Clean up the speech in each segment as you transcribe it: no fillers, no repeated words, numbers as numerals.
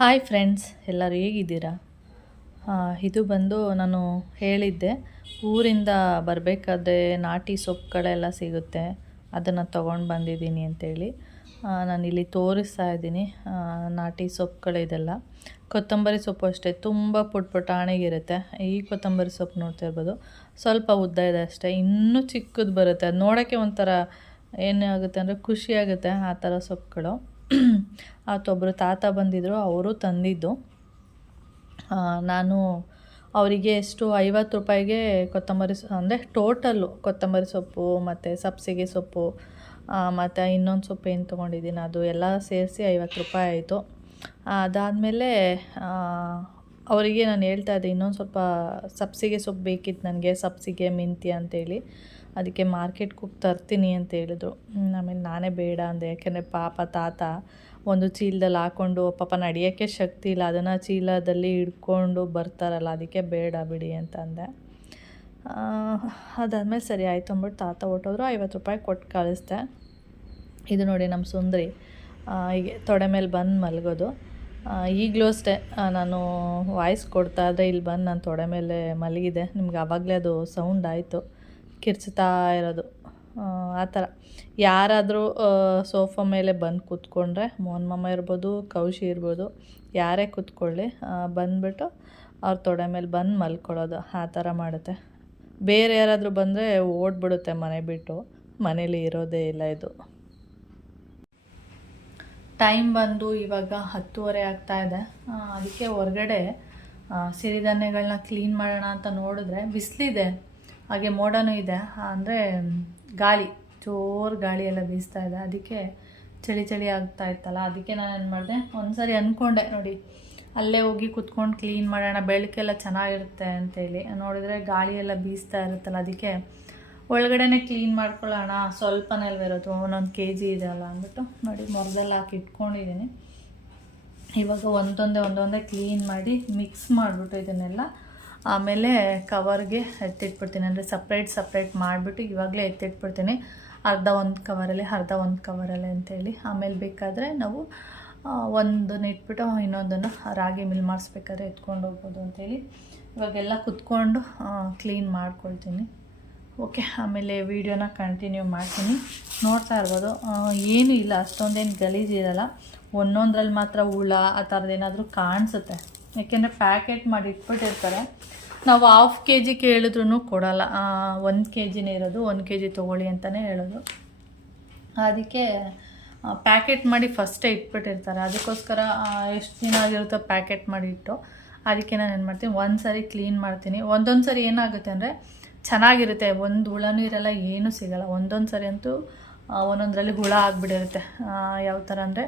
Hi friends, ಎಲ್ಲರೂ ಹೇಗಿದ್ದೀರಾ? ಇದು ಬಂದು ನಾನು ಹೇಳಿದ್ದೆ, ಊರಿಂದ ಬರಬೇಕಾದ್ರೆ ನಾಟಿ ಸೊಪ್ಪುಗಳೆಲ್ಲ ಸಿಗುತ್ತೆ, ಅದನ್ನು ತೊಗೊಂಡು ಬಂದಿದ್ದೀನಿ ಅಂತೇಳಿ. ನಾನಿಲ್ಲಿ ತೋರಿಸ್ತಾ ಇದ್ದೀನಿ ನಾಟಿ ಸೊಪ್ಪುಗಳಿದೆಲ್ಲ. ಕೊತ್ತಂಬರಿ ಸೊಪ್ಪು ಅಷ್ಟೇ ತುಂಬ ಪುಟಾಣಿಗಿರುತ್ತೆ. ಈ ಕೊತ್ತಂಬರಿ ಸೊಪ್ಪು ನೋಡ್ತಾ ಇರ್ಬೋದು, ಸ್ವಲ್ಪ ಉದ್ದ ಇದೆ ಅಷ್ಟೇ, ಇನ್ನೂ ಚಿಕ್ಕದು ಬರುತ್ತೆ. ಅದು ನೋಡೋಕ್ಕೆ ಒಂಥರ ಏನಾಗುತ್ತೆ ಅಂದರೆ ಖುಷಿಯಾಗುತ್ತೆ ಆ ಥರ ಸೊಪ್ಪುಗಳು. ಅವತ್ತೊಬ್ಬರು ತಾತ ಬಂದಿದ್ದರು, ಅವರು ತಂದಿದ್ದು. ನಾನು ಅವರಿಗೆ ಎಷ್ಟು 50 ರೂಪಾಯಿಗೆ ಕೊತ್ತಂಬರಿ ಅಂದರೆ ಟೋಟಲ್ಲು ಕೊತ್ತಂಬರಿ ಸೊಪ್ಪು ಮತ್ತು ಸಬ್ಸಿಗೆ ಸೊಪ್ಪು ಮತ್ತು ಇನ್ನೊಂದು ಸೊಪ್ಪು ಏನು ತೊಗೊಂಡಿದ್ದೀನಿ ಅದು ಎಲ್ಲ ಸೇರಿಸಿ 50 ರೂಪಾಯಿ ಆಯಿತು. ಅದಾದಮೇಲೆ ಅವರಿಗೆ ನಾನು ಹೇಳ್ತಾ ಇದ್ದೆ, ಇನ್ನೊಂದು ಸ್ವಲ್ಪ ಸಬ್ಸಿಗೆ ಸೊಪ್ಪು ಬೇಕಿತ್ತು ನನಗೆ, ಸಬ್ಸಿಗೆ ಮೆಂತ್ಯ ಅಂತೇಳಿ. ಅದಕ್ಕೆ ಮಾರ್ಕೆಟ್ಗೆ ಹೋಗಿ ತರ್ತೀನಿ ಅಂತ ಹೇಳಿದ್ರು. ಆಮೇಲೆ ನಾನೇ ಬೇಡ ಅಂದೆ, ಯಾಕೆಂದರೆ ಪಾಪ ತಾತ ಒಂದು ಚೀಲದಲ್ಲಿ ಹಾಕ್ಕೊಂಡು ಪಾಪ ನಡೆಯೋಕ್ಕೆ ಶಕ್ತಿ ಇಲ್ಲ, ಅದನ್ನು ಚೀಲದಲ್ಲಿ ಹಿಡ್ಕೊಂಡು ಬರ್ತಾರಲ್ಲ, ಅದಕ್ಕೆ ಬೇಡ ಬಿಡಿ ಅಂತ ಅಂದೆ. ಅದಾದಮೇಲೆ ಸರಿ ಆಯಿತು ಅಂದ್ಬಿಟ್ಟು ತಾತ ಹೊಟ್ಟೋದ್ರು. 50 ರೂಪಾಯಿ ಕೊಟ್ಟು ಕಳಿಸ್ದೆ. ಇದು ನೋಡಿ ನಮ್ಮ ಸುಂದರಿ ಹೀಗೆ ತೊಡೆ ಮೇಲೆ ಬಂದು ಮಲಗೋದು. ಈಗಲೂ ಅಷ್ಟೇ, ನಾನು ವಾಯ್ಸ್ ಕೊಡ್ತಾ ಇದ್ದರೆ ಇಲ್ಲಿ ಬಂದು ನಾನು ತೊಡೆ ಮೇಲೆ ಮಲಗಿದೆ. ನಿಮ್ಗೆ ಆವಾಗಲೇ ಅದು ಸೌಂಡ್ ಆಯಿತು, ಕಿರ್ಚ್ತಾ ಇರೋದು. ಆ ಥರ ಯಾರಾದರೂ ಸೋಫಾ ಮೇಲೆ ಬಂದು ಕೂತ್ಕೊಂಡ್ರೆ, ಮೋಹನ್ ಮಾಮ ಇರ್ಬೋದು, ಕೌಶಿ ಇರ್ಬೋದು, ಯಾರೇ ಕೂತ್ಕೊಳ್ಳಿ, ಬಂದುಬಿಟ್ಟು ಅವ್ರ ತೊಡೆ ಮೇಲೆ ಬಂದು ಮಲ್ಕೊಳ್ಳೋದು, ಆ ಥರ ಮಾಡುತ್ತೆ. ಬೇರೆ ಯಾರಾದರೂ ಬಂದರೆ ಓಡ್ಬಿಡುತ್ತೆ ಮನೆ ಬಿಟ್ಟು, ಮನೇಲಿ ಇರೋದೇ ಇಲ್ಲ ಇದು. ಟೈಮ್ ಬಂದು ಇವಾಗ 10:30 ಆಗ್ತಾಯಿದೆ. ಅದಕ್ಕೆ ಹೊರಗಡೆ ಸಿರಿಧಾನ್ಯಗಳನ್ನ ಕ್ಲೀನ್ ಮಾಡೋಣ ಅಂತ ನೋಡಿದ್ರೆ ಬಿಸಿಲಿದೆ, ಹಾಗೆ ಮೋಡನೂ ಇದೆ. ಅಂದರೆ ಗಾಳಿ, ಜೋರು ಗಾಳಿ ಎಲ್ಲ ಬೀಸ್ತಾ ಇದೆ. ಅದಕ್ಕೆ ಚಳಿ ಆಗ್ತಾ ಇತ್ತಲ್ಲ, ಅದಕ್ಕೆ ನಾನು ಏನು ಮಾಡಿದೆ, ಒಂದು ಸಾರಿ ಅಂದ್ಕೊಂಡೆ ನೋಡಿ, ಅಲ್ಲೇ ಹೋಗಿ ಕುತ್ಕೊಂಡು ಕ್ಲೀನ್ ಮಾಡೋಣ, ಬೆಳಕೆಲ್ಲ ಚೆನ್ನಾಗಿರುತ್ತೆ ಅಂತೇಳಿ. ನೋಡಿದರೆ ಗಾಳಿ ಎಲ್ಲ ಬೀಸ್ತಾ ಇರುತ್ತಲ್ಲ, ಅದಕ್ಕೆ ಒಳಗಡೆನೇ ಕ್ಲೀನ್ ಮಾಡ್ಕೊಳ್ಳೋಣ, ಸ್ವಲ್ಪನೇ ಇರೋದು, 1 kg ಇದೆ ಅಲ್ಲ ಅಂದ್ಬಿಟ್ಟು ನೋಡಿ ಮೊರದೆಲ್ಲ ಹಾಕಿ ಇಟ್ಕೊಂಡಿದ್ದೀನಿ. ಇವಾಗ ಒಂದೊಂದೇ ಕ್ಲೀನ್ ಮಾಡಿ ಮಿಕ್ಸ್ ಮಾಡಿಬಿಟ್ಟು ಇದನ್ನೆಲ್ಲ ಆಮೇಲೆ ಕವರ್ಗೆ ಎತ್ತಿಟ್ಬಿಡ್ತೀನಿ. ಅಂದರೆ ಸಪ್ರೇಟ್ ಮಾಡಿಬಿಟ್ಟು ಇವಾಗಲೇ ಎತ್ತಿಟ್ಬಿಡ್ತೀನಿ, ಅರ್ಧ ಒಂದು ಕವರಲ್ಲಿ ಅರ್ಧ ಒಂದು ಕವರಲ್ಲಿ ಅಂತೇಳಿ. ಆಮೇಲೆ ಬೇಕಾದರೆ ನಾವು ಒಂದನ್ನು ಇಟ್ಬಿಟ್ಟು ಇನ್ನೊಂದನ್ನು ರಾಗಿ ಮಿಲ್ ಮಾಡಿಸ್ಬೇಕಾದ್ರೆ ಎತ್ಕೊಂಡು ಹೋಗ್ಬೋದು ಅಂತೇಳಿ ಇವಾಗೆಲ್ಲ ಕುತ್ಕೊಂಡು ಕ್ಲೀನ್ ಮಾಡ್ಕೊಳ್ತೀನಿ. ಓಕೆ, ಆಮೇಲೆ ವೀಡಿಯೋನ ಕಂಟಿನ್ಯೂ ಮಾಡ್ತೀನಿ. ನೋಡ್ತಾ ಇರ್ಬೋದು, ಏನೂ ಇಲ್ಲ, ಅಷ್ಟೊಂದೇನು ಗಲೀಜಿರಲ್ಲ. ಒಂದೊಂದರಲ್ಲಿ ಮಾತ್ರ ಹುಳ ಆ ಥರದ್ದೇನಾದರೂ ಕಾಣಿಸುತ್ತೆ, ಯಾಕೆಂದರೆ ಪ್ಯಾಕೆಟ್ ಮಾಡಿ ಇಟ್ಬಿಟ್ಟಿರ್ತಾರೆ. ನಾವು 1/2 kg ಕೇಳಿದ್ರೂ ಕೊಡೋಲ್ಲ, 1 kgನೇ ಇರೋದು, 1 kg ತೊಗೊಳ್ಳಿ ಅಂತಲೇ ಹೇಳೋದು. ಅದಕ್ಕೆ ಪ್ಯಾಕೆಟ್ ಮಾಡಿ ಫಸ್ಟೇ ಇಟ್ಬಿಟ್ಟಿರ್ತಾರೆ. ಅದಕ್ಕೋಸ್ಕರ ಎಷ್ಟು ದಿನ ಆಗಿರುತ್ತೋ ಪ್ಯಾಕೆಟ್ ಮಾಡಿ ಇಟ್ಟು, ಅದಕ್ಕೆ ನಾನು ಏನು ಮಾಡ್ತೀನಿ, ಒಂದು ಸಾರಿ ಕ್ಲೀನ್ ಮಾಡ್ತೀನಿ. ಒಂದೊಂದು ಸಾರಿ ಏನಾಗುತ್ತೆ ಅಂದರೆ ಚೆನ್ನಾಗಿರುತ್ತೆ, ಒಂದು ಹುಳನೂ ಇರಲ್ಲ, ಏನೂ ಸಿಗೋಲ್ಲ. ಒಂದೊಂದು ಸಾರಿ ಅಂತೂ ಒಂದೊಂದರಲ್ಲಿ ಹುಳ ಆಗಿಬಿಟ್ಟಿರುತ್ತೆ. ಯಾವ ಥರ ಅಂದರೆ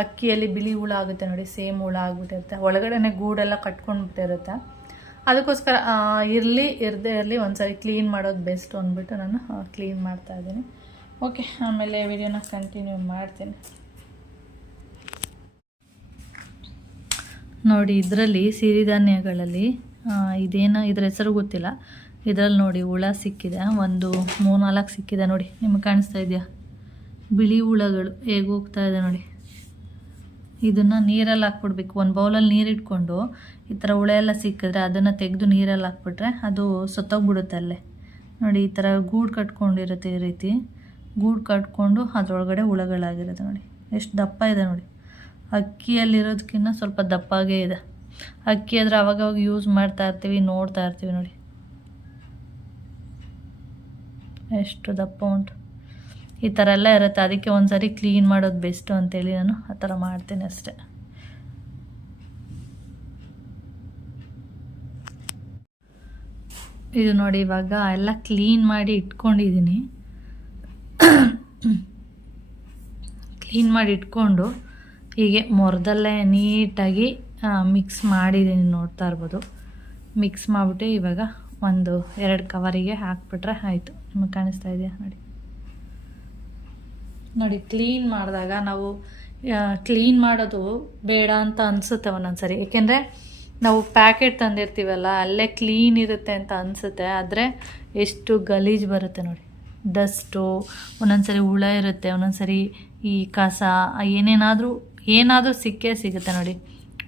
ಅಕ್ಕಿಯಲ್ಲಿ ಬಿಳಿ ಹುಳ ಆಗುತ್ತೆ ನೋಡಿ, ಸೇಮ್ ಹುಳ ಆಗಿಬಿಟ್ಟಿರುತ್ತೆ, ಒಳಗಡೆ ಗೂಡೆಲ್ಲ ಕಟ್ಕೊಂಡ್ಬಿಟ್ಟಿರುತ್ತೆ. ಅದಕ್ಕೋಸ್ಕರ ಇರದೇ ಇರಲಿ ಒಂದು ಸಾರಿ ಕ್ಲೀನ್ ಮಾಡೋದು ಬೆಸ್ಟ್ ಅಂದ್ಬಿಟ್ಟು ನಾನು ಕ್ಲೀನ್ ಮಾಡ್ತಾಯಿದ್ದೀನಿ. ಓಕೆ, ಆಮೇಲೆ ವಿಡಿಯೋನ ಕಂಟಿನ್ಯೂ ಮಾಡ್ತೀನಿ. ನೋಡಿ, ಇದರಲ್ಲಿ ಸಿರಿಧಾನ್ಯಗಳಲ್ಲಿ ಇದೇನು ಇದ್ರ ಹೆಸರು ಗೊತ್ತಿಲ್ಲ, ಇದರಲ್ಲಿ ನೋಡಿ ಹುಳ ಸಿಕ್ಕಿದೆ, ಒಂದು 3-4 ಸಿಕ್ಕಿದೆ ನೋಡಿ, ನಿಮಗೆ ಕಾಣಿಸ್ತಾ ಇದೆಯಾ? ಬಿಳಿ ಹುಳಗಳು ಹೇಗೆ ಹೋಗ್ತಾ ಇದೆ ನೋಡಿ. ಇದನ್ನು ನೀರಲ್ಲಿ ಹಾಕ್ಬಿಡ್ಬೇಕು. ಒಂದು ಬೌಲಲ್ಲಿ ನೀರು ಇಟ್ಕೊಂಡು ಈ ಥರ ಹುಳ ಎಲ್ಲ ಸಿಕ್ಕಿದ್ರೆ ಅದನ್ನು ತೆಗೆದು ನೀರಲ್ಲಿ ಹಾಕ್ಬಿಟ್ರೆ ಅದು ಸತ್ತೋಗ್ಬಿಡುತ್ತೆ ಅಲ್ಲೇ ನೋಡಿ. ಈ ಥರ ಗೂಡು ಕಟ್ಕೊಂಡಿರುತ್ತೆ, ಈ ರೀತಿ ಗೂಡು ಕಟ್ಕೊಂಡು ಅದರೊಳಗಡೆ ಹುಳಗಳಾಗಿರುತ್ತೆ ನೋಡಿ. ಎಷ್ಟು ದಪ್ಪ ಇದೆ ನೋಡಿ. ಅಕ್ಕಿಯಲ್ಲಿರೋದಕ್ಕಿಂತ ಸ್ವಲ್ಪ ದಪ್ಪಾಗೇ ಇದೆ. ಅಕ್ಕಿ ಆದರೆ ಅವಾಗವಾಗ ಯೂಸ್ ಮಾಡ್ತಾ ಇರ್ತೀವಿ, ನೋಡ್ತಾ ಇರ್ತೀವಿ ನೋಡಿ ಎಷ್ಟು ದಪ್ಪ ಉಂಟು. ಈ ಥರ ಎಲ್ಲ ಇರುತ್ತೆ. ಅದಕ್ಕೆ ಒಂದು ಸಾರಿ ಕ್ಲೀನ್ ಮಾಡೋದು ಬೆಸ್ಟು ಅಂತೇಳಿ ನಾನು ಆ ಥರ ಮಾಡ್ತೀನಿ ಅಷ್ಟೆ. ಇದು ನೋಡಿ, ಇವಾಗ ಎಲ್ಲ ಕ್ಲೀನ್ ಮಾಡಿ ಇಟ್ಕೊಂಡಿದ್ದೀನಿ. ಕ್ಲೀನ್ ಮಾಡಿ ಇಟ್ಕೊಂಡು ಹೀಗೆ ಮೊರದಲ್ಲೇ ನೀಟಾಗಿ ಮಿಕ್ಸ್ ಮಾಡಿದ್ದೀನಿ, ನೋಡ್ತಾ ಇರ್ಬೋದು. ಮಿಕ್ಸ್ ಮಾಡಿಬಿಟ್ಟು ಇವಾಗ 1-2 ಕವರಿಗೆ ಹಾಕ್ಬಿಟ್ರೆ ಆಯಿತು. ನಿಮಗೆ ಕಾಣಿಸ್ತಾ ಇದೆಯಾ ನೋಡಿ. ಕ್ಲೀನ್ ಮಾಡಿದಾಗ ನಾವು ಕ್ಲೀನ್ ಮಾಡೋದು ಬೇಡ ಅಂತ ಅನಿಸುತ್ತೆ ಒಂದೊಂದು ಸರಿ, ಏಕೆಂದರೆ ನಾವು ಪ್ಯಾಕೆಟ್ ತಂದಿರ್ತೀವಲ್ಲ, ಅಲ್ಲೇ ಕ್ಲೀನ್ ಇರುತ್ತೆ ಅಂತ ಅನಿಸುತ್ತೆ, ಆದರೆ ಎಷ್ಟು ಗಲೀಜು ಬರುತ್ತೆ ನೋಡಿ. ಡಸ್ಟು, ಒಂದೊಂದು ಸರಿ ಹುಳ ಇರುತ್ತೆ, ಒಂದೊಂದು ಸರಿ ಈ ಕಸ ಏನಾದರೂ ಸಿಕ್ಕೇ ಸಿಗುತ್ತೆ ನೋಡಿ.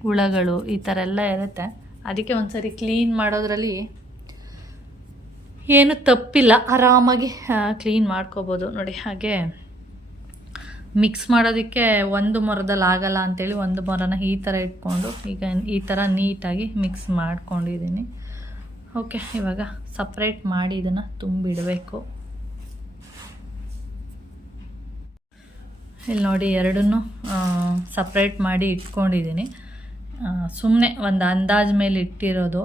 ಹುಳಗಳು ಈ ಥರ ಎಲ್ಲ ಇರುತ್ತೆ. ಅದಕ್ಕೆ ಒಂದ್ಸರಿ ಕ್ಲೀನ್ ಮಾಡೋದ್ರಲ್ಲಿ ಏನು ತಪ್ಪಿಲ್ಲ, ಆರಾಮಾಗಿ ಕ್ಲೀನ್ ಮಾಡ್ಕೋಬೋದು ನೋಡಿ. ಹಾಗೆ ಮಿಕ್ಸ್ ಮಾಡೋದಕ್ಕೆ ಒಂದು ಮೊರದಲ್ಲಿ ಆಗಲ್ಲ ಅಂಥೇಳಿ ಒಂದು ಮೊರನ ಈ ಥರ ಇಟ್ಕೊಂಡು ಈಗ ಈ ಥರ ನೀಟಾಗಿ ಮಿಕ್ಸ್ ಮಾಡ್ಕೊಂಡಿದ್ದೀನಿ. ಓಕೆ, ಇವಾಗ ಸಪ್ರೇಟ್ ಮಾಡಿ ಇದನ್ನು ತುಂಬಿಡಬೇಕು. ಇಲ್ಲಿ ನೋಡಿ ಎರಡನ್ನೂ ಸಪ್ರೇಟ್ ಮಾಡಿ ಇಟ್ಕೊಂಡಿದ್ದೀನಿ. ಸುಮ್ಮನೆ ಒಂದು ಅಂದಾಜು ಮೇಲೆ ಇಟ್ಟಿರೋದು,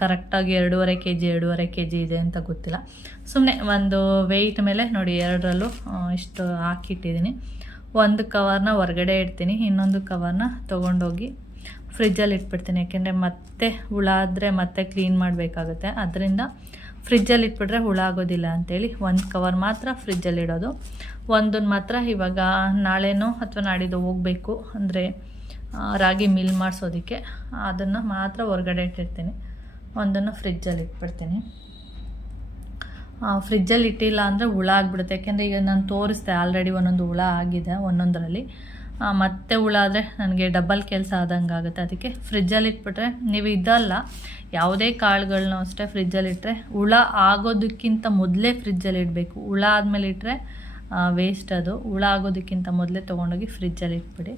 ಕರೆಕ್ಟಾಗಿ 2.5 kg ಇದೆ ಅಂತ ಗೊತ್ತಿಲ್ಲ. ಸುಮ್ಮನೆ ಒಂದು ವೆಯ್ಟ್ ಮೇಲೆ ನೋಡಿ ಎರಡರಲ್ಲೂ ಇಷ್ಟು ಹಾಕಿಟ್ಟಿದ್ದೀನಿ. ಒಂದು ಕವರ್ನ ಹೊರಗಡೆ ಇಡ್ತೀನಿ, ಇನ್ನೊಂದು ಕವರ್ನ ತೊಗೊಂಡೋಗಿ ಫ್ರಿಜ್ಜಲ್ಲಿ ಇಟ್ಬಿಡ್ತೀನಿ. ಯಾಕೆಂದರೆ ಮತ್ತೆ ಹುಳ ಆದರೆ ಮತ್ತೆ ಕ್ಲೀನ್ ಮಾಡಬೇಕಾಗುತ್ತೆ. ಅದರಿಂದ ಫ್ರಿಜ್ಜಲ್ಲಿ ಇಟ್ಬಿಟ್ರೆ ಹುಳ ಆಗೋದಿಲ್ಲ ಅಂಥೇಳಿ ಒಂದು ಕವರ್ ಮಾತ್ರ ಫ್ರಿಜ್ಜಲ್ಲಿ ಇಡೋದು. ಒಂದನ್ನು ಮಾತ್ರ ಇವಾಗ ನಾಳೆನೋ ಅಥವಾ ನಾಡಿದ್ದು ಹೋಗಬೇಕು ಅಂದರೆ ರಾಗಿ ಮಿಲ್ ಮಾಡಿಸೋದಕ್ಕೆ, ಅದನ್ನು ಮಾತ್ರ ಹೊರಗಡೆ ಇಟ್ಟಿರ್ತೀನಿ. ಒಂದನ್ನು ಫ್ರಿಜ್ಜಲ್ಲಿ ಇಟ್ಬಿಡ್ತೀನಿ. ಫ್ರಿಜ್ಜಲ್ಲಿ ಇಟ್ಟಿಲ್ಲ ಅಂದರೆ ಹುಳ ಆಗಿಬಿಡುತ್ತೆ. ಯಾಕೆಂದರೆ ಈಗ ನಾನು ತೋರಿಸ್ದೆ ಆಲ್ರೆಡಿ ಒಂದೊಂದು ಹುಳ ಆಗಿದೆ ಒಂದೊಂದರಲ್ಲಿ. ಮತ್ತೆ ಹುಳ ಆದರೆ ನನಗೆ ಡಬಲ್ ಕೆಲಸ ಆದಂಗೆ ಆಗುತ್ತೆ. ಅದಕ್ಕೆ ಫ್ರಿಜ್ಜಲ್ಲಿ ಇಟ್ಬಿಟ್ರೆ, ನೀವು ಇದಲ್ಲ ಯಾವುದೇ ಕಾಳುಗಳನ್ನೂ ಅಷ್ಟೇ ಫ್ರಿಜ್ಜಲ್ಲಿ ಇಟ್ಟರೆ ಹುಳ ಆಗೋದಕ್ಕಿಂತ ಮೊದಲೇ ಫ್ರಿಜ್ಜಲ್ಲಿ ಇಡಬೇಕು. ಹುಳ ಆದಮೇಲೆ ಇಟ್ಟರೆ ವೇಸ್ಟ್ ಅದು. ಹುಳ ಆಗೋದಕ್ಕಿಂತ ಮೊದಲೇ ತೊಗೊಂಡೋಗಿ ಫ್ರಿಜ್ಜಲ್ಲಿ ಇಟ್ಬಿಡಿ.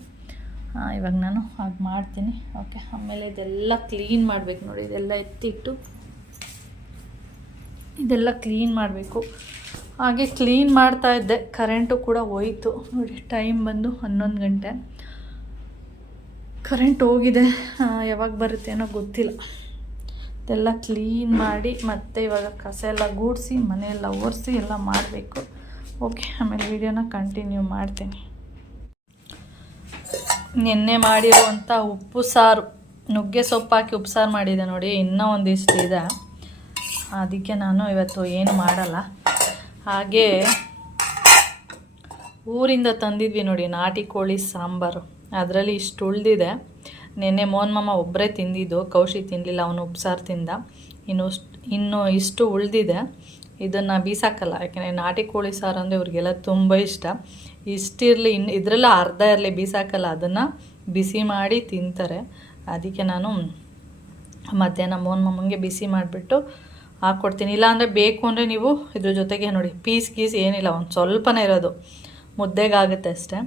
ಇವಾಗ ನಾನು ಹಾಗೆ ಮಾಡ್ತೀನಿ. ಓಕೆ, ಆಮೇಲೆ ಇದೆಲ್ಲ ಕ್ಲೀನ್ ಮಾಡಬೇಕು ನೋಡಿ. ಇದೆಲ್ಲ ಎತ್ತಿಟ್ಟು ಇದೆಲ್ಲ ಕ್ಲೀನ್ ಮಾಡಬೇಕು. ಹಾಗೆ ಕ್ಲೀನ್ ಮಾಡ್ತಾಯಿದ್ದೆ, ಕರೆಂಟು ಕೂಡ ಹೋಯಿತು ನೋಡಿ. ಟೈಮ್ ಬಂದು 11 ಗಂಟೆ. ಕರೆಂಟ್ ಹೋಗಿದೆ, ಯಾವಾಗ ಬರುತ್ತೆ ಏನೋ ಗೊತ್ತಿಲ್ಲ. ಇದೆಲ್ಲ ಕ್ಲೀನ್ ಮಾಡಿ ಮತ್ತೆ ಇವಾಗ ಕಸ ಎಲ್ಲ ಗೂಡಿಸಿ ಮನೆಯೆಲ್ಲ ಒರೆಸಿ ಎಲ್ಲ ಮಾಡಬೇಕು. ಓಕೆ, ಆಮೇಲೆ ವಿಡಿಯೋನ ಕಂಟಿನ್ಯೂ ಮಾಡ್ತೀನಿ. ನಿನ್ನೆ ಮಾಡಿರುವಂಥ ಉಪ್ಪು ಸಾರು, ನುಗ್ಗೆ ಸೊಪ್ಪು ಹಾಕಿ ಉಪ್ಪು ಸಾರು ಮಾಡಿದೆ ನೋಡಿ. ಇನ್ನೂ ಒಂದಿಷ್ಟು ಇದೆ, ಅದಕ್ಕೆ ನಾನು ಇವತ್ತು ಏನು ಮಾಡಲ್ಲ. ಹಾಗೆ ಊರಿಂದ ತಂದಿದ್ವಿ ನೋಡಿ ನಾಟಿ ಕೋಳಿ ಸಾಂಬಾರು, ಅದರಲ್ಲಿ ಇಷ್ಟು ಉಳಿದಿದೆ. ನಿನ್ನೆ ಮೋಹನ್ ಮಾಮ ಒಬ್ಬರೇ ತಿಂದಿದ್ದು, ಕೌಶಿ ತಿನ್ನಲಿಲ್ಲ, ಅವನು ಉಪ್ಸಾರು ತಿಂದ. ಇನ್ನು ಇಷ್ಟು ಉಳಿದಿದೆ. ಇದನ್ನು ಬೀಸಾಕಲ್ಲ, ಯಾಕೆಂದರೆ ನಾಟಿ ಕೋಳಿ ಸಾರು ಅಂದರೆ ಇವ್ರಿಗೆಲ್ಲ ತುಂಬ ಇಷ್ಟ. ಇಷ್ಟಿರಲಿ, ಇದರೆಲ್ಲ ಅರ್ಧ ಇರಲಿ, ಬೀಸಾಕಲ್ಲ, ಅದನ್ನು ಬಿಸಿ ಮಾಡಿ ತಿಂತಾರೆ. ಅದಕ್ಕೆ ನಾನು ಮಧ್ಯಾಹ್ನ ಮೋಹನ್ ಮಾಮಂಗೆ ಬಿಸಿ ಮಾಡಿಬಿಟ್ಟು ಹಾಕ್ಕೊಡ್ತೀನಿ. ಇಲ್ಲಾಂದರೆ ಬೇಕು ಅಂದರೆ ನೀವು ಇದ್ರ ಜೊತೆಗೆ ನೋಡಿ ಪೀಸ್ ಏನಿಲ್ಲ, ಒಂದು ಸ್ವಲ್ಪನೇ ಇರೋದು, ಮುದ್ದೆಗಾಗುತ್ತೆ ಅಷ್ಟೇ.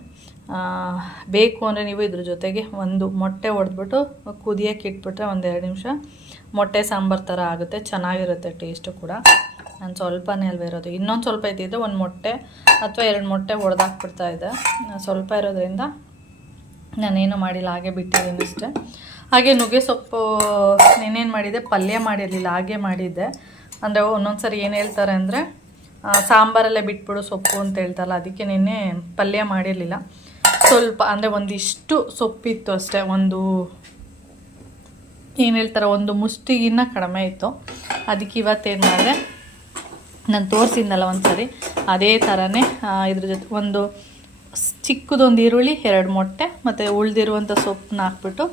ಬೇಕು ಅಂದರೆ ನೀವು ಇದ್ರ ಜೊತೆಗೆ ಒಂದು ಮೊಟ್ಟೆ ಹೊಡೆದ್ಬಿಟ್ಟು ಕುದಿಯೋಕ್ಕೆ ಇಟ್ಬಿಟ್ರೆ 1-2 ನಿಮಿಷ ಮೊಟ್ಟೆ ಸಾಂಬಾರು ಥರ ಆಗುತ್ತೆ, ಚೆನ್ನಾಗಿರುತ್ತೆ ಟೇಸ್ಟು ಕೂಡ. ನಾನು ಸ್ವಲ್ಪನೇ ಅಲ್ವೇ ಇರೋದು, ಇನ್ನೊಂದು ಸ್ವಲ್ಪ ಇದ್ದಿದ್ದು ಒಂದು ಮೊಟ್ಟೆ ಅಥವಾ 2 ಮೊಟ್ಟೆ ಹೊಡೆದಾಕ್ಬಿಡ್ತಾಯಿದ್ದೆ. ಸ್ವಲ್ಪ ಇರೋದ್ರಿಂದ ನಾನೇನು ಮಾಡಿಲ್ಲ, ಹಾಗೆ ಬಿಟ್ಟಿದ್ದೀನಿ ಅಷ್ಟೇ. ಹಾಗೆ ನುಗ್ಗೆ ಸೊಪ್ಪು నేనేನು ಮಾಡಿದ್ದೆ, ಪಲ್ಯ ಮಾಡಿರಲಿಲ್ಲ, ಹಾಗೆ ಮಾಡಿದ್ದೆ. ಅಂದರೆ ಒಂದೊಂದು ಸರಿ ಏನು ಹೇಳ್ತಾರೆ ಅಂದರೆ ಸಾಂಬಾರಲ್ಲೇ ಬಿಟ್ಬಿಡು ಸೊಪ್ಪು ಅಂತ ಹೇಳ್ತಾರಲ್ಲ, ಅದಕ್ಕೆ ನಿನ್ನೆ ಪಲ್ಯ ಮಾಡಿರಲಿಲ್ಲ. ಸ್ವಲ್ಪ ಅಂದರೆ ಒಂದಿಷ್ಟು ಸೊಪ್ಪಿತ್ತು ಅಷ್ಟೇ, ಒಂದು ಏನು ಹೇಳ್ತಾರೆ ಒಂದು ಮುಷ್ಟಿಗಿನ್ನ ಕಡಿಮೆ ಇತ್ತು. ಅದಕ್ಕೆ ಇವತ್ತೇನು ಮಾಡಿದೆ, ನಾನು ತೋರಿಸಿದ್ನಲ್ಲ ಒಂದು ಸರಿ ಅದೇ ಥರನೇ ಇದ್ರ ಜೊತೆ ಒಂದು ಚಿಕ್ಕದೊಂದು ಈರುಳ್ಳಿ, 2 ಮೊಟ್ಟೆ ಮತ್ತು ಉಳಿದಿರುವಂಥ ಸೊಪ್ಪನ್ನ ಹಾಕ್ಬಿಟ್ಟು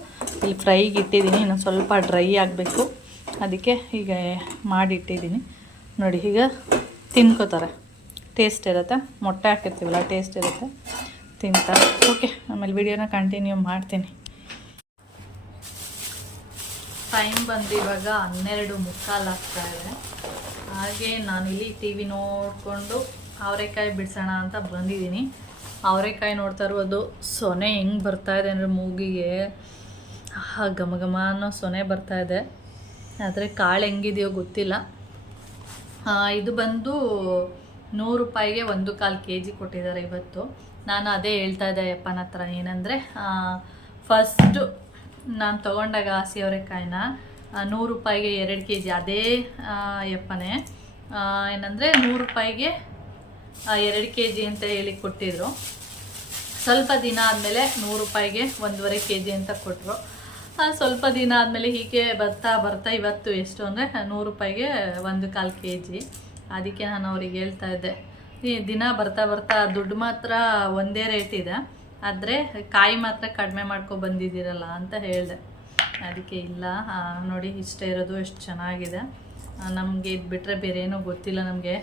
ಇಲ್ಲಿ ಫ್ರೈಗೆ ಇಟ್ಟಿದ್ದೀನಿ. ಇನ್ನು ಸ್ವಲ್ಪ ಡ್ರೈ ಆಗಬೇಕು, ಅದಕ್ಕೆ ಈಗ ಮಾಡಿಟ್ಟಿದ್ದೀನಿ ನೋಡಿ. ಈಗ ತಿನ್ಕೋತಾರೆ, ಟೇಸ್ಟ್ ಇರುತ್ತೆ, ಮೊಟ್ಟೆ ಹಾಕಿರ್ತೀವಲ್ಲ ಟೇಸ್ಟ್ ಇರುತ್ತೆ, ತಿಂತಾರೆ. ಓಕೆ, ಆಮೇಲೆ ವಿಡಿಯೋನ ಕಂಟಿನ್ಯೂ ಮಾಡ್ತೀನಿ. ಟೈಮ್ ಬಂದು ಇವಾಗ 12:45 ಆಗ್ತಾಯಿದೆ. ಹಾಗೆ ನಾನಿಲ್ಲಿ ಟಿ ವಿ ನೋಡಿಕೊಂಡು ಅವರೆಕಾಯಿ ಬಿಡಿಸೋಣ ಅಂತ ಬಂದಿದ್ದೀನಿ. ಅವರೆಕಾಯಿ ನೋಡ್ತಾ ಇರೋದು ಸೊನೆ ಹೆಂಗೆ ಬರ್ತಾಯಿದೆ ಅಂದರೆ ಮೂಗಿಗೆ ಘಮ ಘಮ ಅನ್ನೋ ಸೊನೆ ಬರ್ತಾಯಿದೆ. ಆದರೆ ಕಾಳು ಹೆಂಗಿದೆಯೋ ಗೊತ್ತಿಲ್ಲ. ಇದು ಬಂದು 100 ರೂಪಾಯಿಗೆ 1/4 kg ಕೊಟ್ಟಿದ್ದಾರೆ ಇವತ್ತು. ನಾನು ಅದೇ ಹೇಳ್ತಾ ಇದ್ದೆ ಯಪ್ಪನ ಹತ್ರ, ಏನಂದರೆ ಫಸ್ಟು ನಾನು ತೊಗೊಂಡಾಗ ಹಸಿ ಅವರೆಕಾಯಿನ 100 ರೂಪಾಯಿಗೆ 2 kg, ಅದೇ ಯಪ್ಪನೇ ಏನಂದರೆ 100 ರೂಪಾಯಿಗೆ 2 kg ಅಂತ ಹೇಳಿ ಕೊಟ್ಟಿದ್ರು. ಸ್ವಲ್ಪ ದಿನ ಆದಮೇಲೆ 100 ರೂಪಾಯಿಗೆ 1.5 kg ಅಂತ ಕೊಟ್ಟರು. ಸ್ವಲ್ಪ ದಿನ ಆದಮೇಲೆ ಹೀಗೆ ಬರ್ತಾ ಬರ್ತಾ ಇವತ್ತು ಎಷ್ಟು ಅಂದರೆ 100 ರೂಪಾಯಿಗೆ 1/4 kg. ಅದಕ್ಕೆ ನಾನು ಅವ್ರಿಗೆ ಹೇಳ್ತಾ ಇದ್ದೆ, ಈ ದಿನ ಬರ್ತಾ ಬರ್ತಾ ದುಡ್ಡು ಮಾತ್ರ ಒಂದೇ ರೇಟ್ ಇದೆ, ಆದರೆ ಕಾಯಿ ಮಾತ್ರ ಕಡಿಮೆ ಬಂದಿದ್ದೀರಲ್ಲ ಅಂತ ಹೇಳಿದೆ. ಅದಕ್ಕೆ ಇಲ್ಲ ನೋಡಿ ಇಷ್ಟೇ ಇರೋದು, ಎಷ್ಟು ಚೆನ್ನಾಗಿದೆ. ನಮಗೆ ಇದು ಬಿಟ್ಟರೆ ಬೇರೆ ಏನೂ ಗೊತ್ತಿಲ್ಲ ನಮಗೆ.